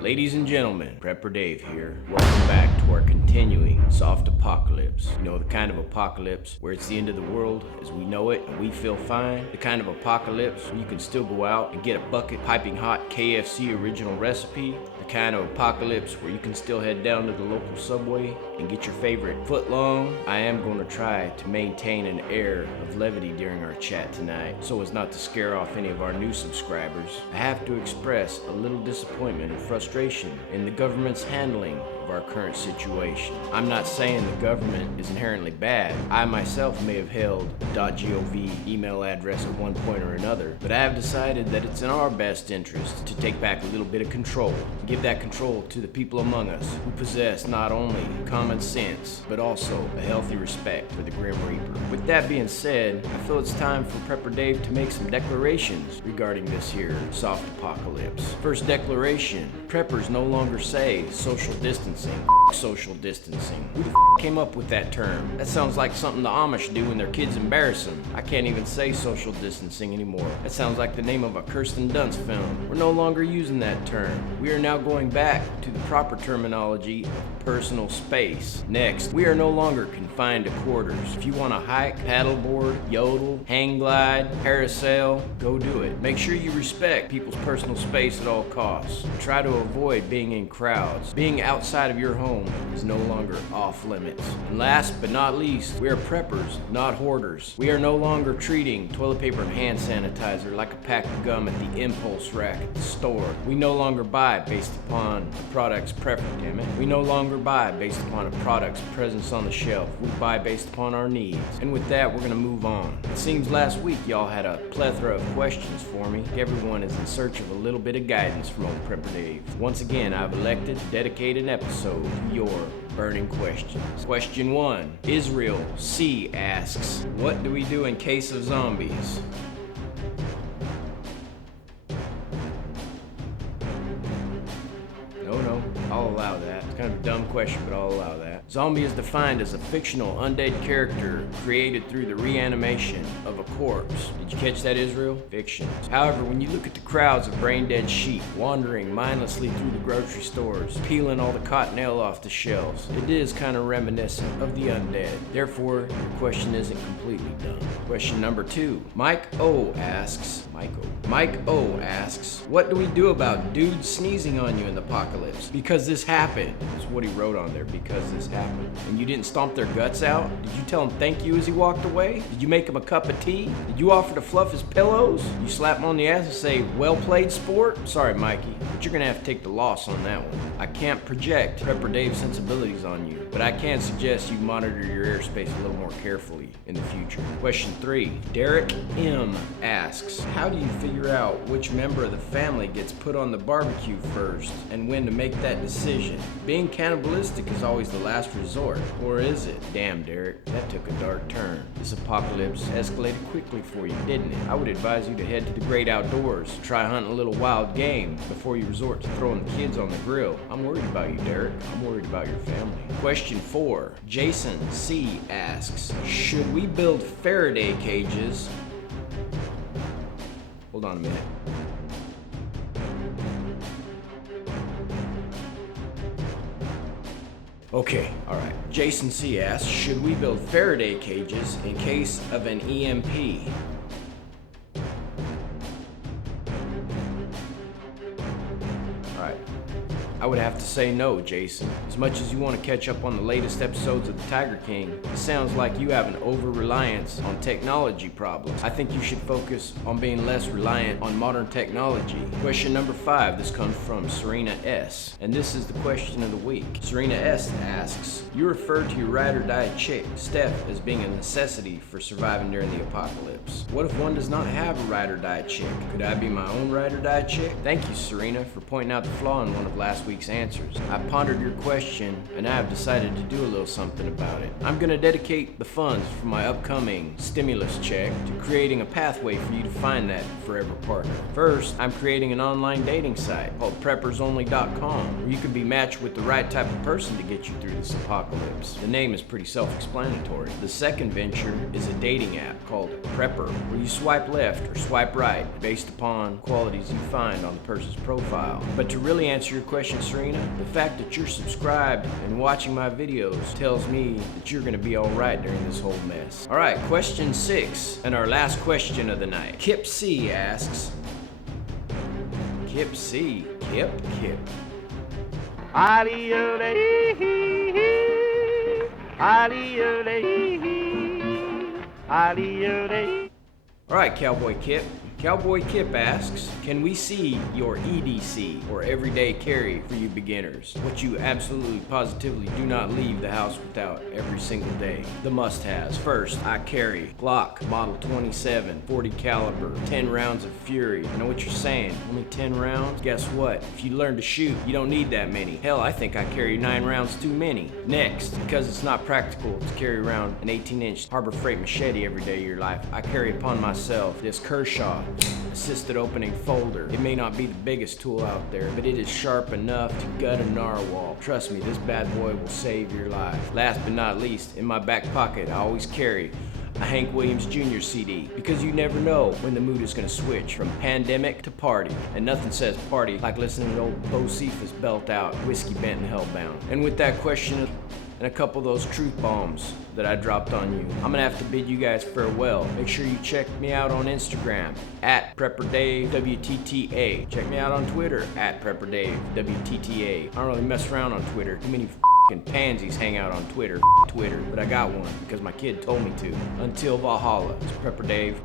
Ladies and gentlemen, Prepper Dave here. Welcome back to our continuing soft apocalypse. You know, the kind of apocalypse where it's the end of the world as we know it and we feel fine. The kind of apocalypse where you can still go out and get a bucket piping hot KFC original recipe. The kind of apocalypse where you can still head down to the local subway and get your favorite footlong. I am going to try to maintain an air of levity during our chat tonight so as not to scare off any of our new subscribers. I have to express a little disappointment and frustration in the government's handling of our current situation. I'm not saying the government is inherently bad. I myself may have held a .gov email address at one point or another, but I have decided that it's in our best interest to take back a little bit of control, give that control to the people among us who possess not only common sense, but also a healthy respect for the Grim Reaper. With that being said, I feel it's time for Prepper Dave to make some declarations regarding this here soft apocalypse. First declaration, preppers no longer say social distancing. Social distancing. Who the came up with that term? That sounds like something the Amish do when their kids embarrass them. I can't even say social distancing anymore. That sounds like the name of a Kirsten Dunst film. We're no longer using that term. We are now going back to the proper terminology of personal space. Next, we are no longer confined to quarters. If you want to hike, paddleboard, yodel, hang glide, parasail, go do it. Make sure you respect people's personal space at all costs. Try to avoid being in crowds. Being outside of your home is no longer off limits. And last but not least, we are preppers, not hoarders. We are no longer treating toilet paper and hand sanitizer like a pack of gum at the impulse rack at the store. We no longer buy based upon the product's preference, damn it. We no longer buy based upon a product's presence on the shelf. We buy based upon our needs. And with that, we're gonna move on. It seems last week y'all had a plethora of questions for me. Everyone is in search of a little bit of guidance from old Prepper Dave. Once again, I've elected to dedicate an episode to your burning questions. Question 1. Israel C asks, what do we do in case of zombies? No, I'll allow that. It's kind of a dumb question, but I'll allow that. Zombie is defined as a fictional undead character created through the reanimation of a corpse. Did you catch that, Israel? Fiction. However, when you look at the crowds of brain-dead sheep wandering mindlessly through the grocery stores, peeling all the cottonelle off the shelves, it is kind of reminiscent of the undead. Therefore, your question isn't completely dumb. Question number 2. Mike O asks, what do we do about dudes sneezing on you in the apocalypse? Because this happened. That's what he wrote on there, because this happened. And you didn't stomp their guts out? Did you tell him thank you as he walked away? Did you make him a cup of tea? Did you offer to fluff his pillows? You slap him on the ass and say, well played, sport? Sorry, Mikey, but you're gonna have to take the loss on that one. I can't project Prepper Dave's sensibilities on you, but I can suggest you monitor your airspace a little more carefully in the future. Question 3. Derek M asks, how do you figure out which member of the family gets put on the barbecue first and when to make that decision? Being cannibalistic is always the last resort, or is it? Damn, Derek, that took a dark turn. This apocalypse escalated quickly for you, didn't it? I would advise you to head to the great outdoors, try hunting a little wild game before you resort to throwing the kids on the grill. I'm worried about you, Derek. I'm worried about your family. Question 4. Jason C asks, should we build Faraday cages? Hold on a minute. Okay, alright. Jason C asks, should we build Faraday cages in case of an EMP? Alright. I would have to say no, Jason. As much as you want to catch up on the latest episodes of The Tiger King, it sounds like you have an over-reliance on technology problems. I think you should focus on being less reliant on modern technology. Question number 5, this comes from Serena S. And this is the question of the week. Serena S asks, you referred to your ride-or-die chick, Steph, as being a necessity for surviving during the apocalypse. What if one does not have a ride-or-die chick? Could I be my own ride-or-die chick? Thank you, Serena, for pointing out the flaw in one of last week's answers. I pondered your question, and I have decided to do a little something about it. I'm going to dedicate the funds from my upcoming stimulus check to creating a pathway for you to find that forever partner. First, I'm creating an online dating site called PreppersOnly.com, where you can be matched with the right type of person to get you through this apocalypse. The name is pretty self-explanatory. The second venture is a dating app called Prepper, where you swipe left or swipe right based upon qualities you find on the person's profile. But to really answer your question, Serena, the fact that you're subscribed and watching my videos tells me that you're going to be alright during this whole mess. Alright, question 6, and our last question of the night. Kip C asks, Kip C, Kip. Alright, Cowboy Kip. Cowboy Kip asks, can we see your EDC, or everyday carry for you beginners? What you absolutely positively do not leave the house without every single day. The must-haves. First, I carry Glock Model 27, 40 caliber, 10 rounds of Fury. I know what you're saying, only 10 rounds? Guess what? If you learn to shoot, you don't need that many. Hell, I think I carry 9 rounds too many. Next, because it's not practical to carry around an 18-inch Harbor Freight machete every day of your life, I carry upon myself this Kershaw assisted opening folder. It may not be the biggest tool out there, but it is sharp enough to gut a narwhal. Trust me, this bad boy will save your life. Last but not least, in my back pocket, I always carry a Hank Williams Jr. CD, because you never know when the mood is going to switch from pandemic to party. And nothing says party like listening to old Bo Cephas belt out Whiskey Bent and Hellbound. And with that question and a couple of those truth bombs that I dropped on you, I'm gonna have to bid you guys farewell. Make sure you check me out on Instagram at PrepperDaveWTTA. Check me out on Twitter at PrepperDaveWTTA. I don't really mess around on Twitter. Too many f***ing pansies hang out on Twitter, but I got one because my kid told me to. Until Valhalla, it's Prepper Dave.